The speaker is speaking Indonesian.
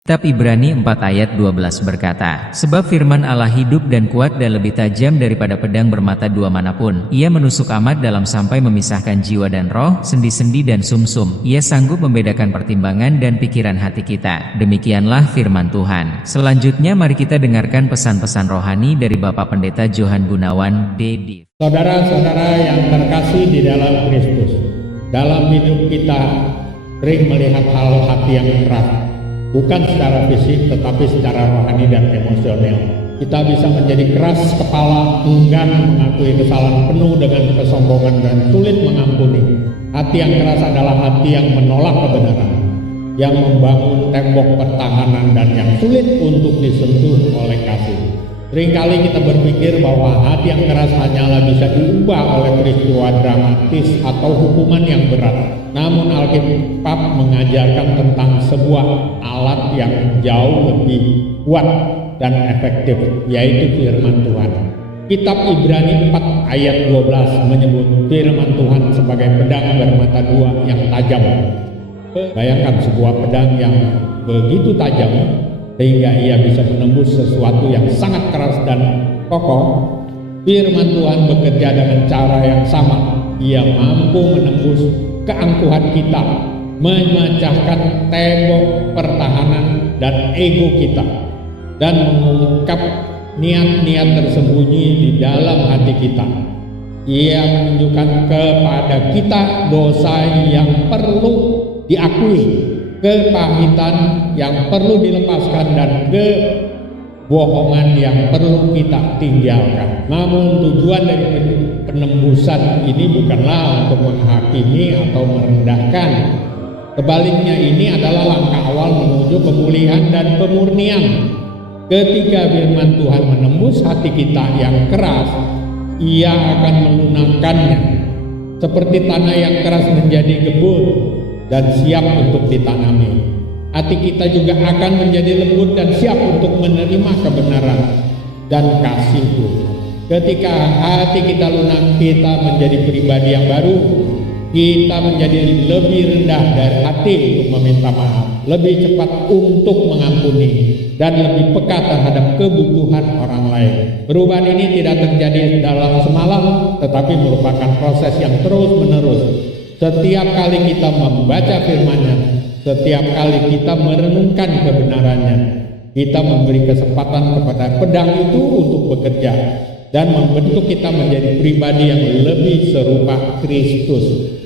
Kitab Ibrani 4 ayat 12 berkata, sebab firman Allah hidup dan kuat dan lebih tajam daripada pedang bermata dua manapun. Ia menusuk amat dalam sampai memisahkan jiwa dan roh, sendi-sendi dan sumsum. Ia sanggup membedakan pertimbangan dan pikiran hati kita. Demikianlah firman Tuhan. Selanjutnya mari kita dengarkan pesan-pesan rohani dari Bapak Pendeta Johan Gunawan, D.Div. Saudara-saudara yang terkasih di dalam Kristus, dalam hidup kita sering melihat hal hati yang keras. Bukan secara fisik tetapi secara rohani dan emosional. Kita bisa menjadi keras kepala, enggan mengakui kesalahan, penuh dengan kesombongan dan sulit mengampuni. Hati yang keras adalah hati yang menolak kebenaran, yang membangun tembok pertahanan dan yang sulit untuk disentuh oleh kasih. Seringkali kita berpikir bahwa hati yang keras hanyalah bisa diubah oleh peristiwa dramatis atau hukuman yang berat. Namun Alkitab mengajarkan tentang sebuah alat yang jauh lebih kuat dan efektif, yaitu firman Tuhan. Kitab Ibrani 4 ayat 12 menyebut firman Tuhan sebagai pedang bermata dua yang tajam. Bayangkan sebuah pedang yang begitu tajam sehingga ia bisa menembus sesuatu yang sangat keras dan kokoh. Firman Tuhan bekerja dengan cara yang sama. Ia mampu menembus keangkuhan kita, memecahkan tembok pertahanan dan ego kita, dan mengungkap niat-niat tersembunyi di dalam hati kita. Ia menunjukkan kepada kita dosa yang perlu diakui, kepahitan yang perlu dilepaskan, dan kebohongan yang perlu kita tinggalkan. Namun tujuan dari penembusan ini bukanlah untuk menghakimi atau merendahkan. Sebaliknya, ini adalah langkah awal menuju pemulihan dan pemurnian. Ketika firman Tuhan menembus hati kita yang keras, ia akan melunakkannya seperti tanah yang keras menjadi gembur dan siap untuk ditanami. Hati kita juga akan menjadi lembut dan siap untuk menerima kebenaran dan kasih Tuhan. Ketika hati kita lunak, kita menjadi pribadi yang baru. Kita menjadi lebih rendah dari hati untuk meminta maaf, lebih cepat untuk mengampuni, dan lebih peka terhadap kebutuhan orang lain. Perubahan ini tidak terjadi dalam semalam, tetapi merupakan proses yang terus-menerus. Setiap kali kita membaca firman-Nya, setiap kali kita merenungkan kebenarannya, kita memberi kesempatan kepada pedang itu untuk bekerja dan membentuk kita menjadi pribadi yang lebih serupa Kristus.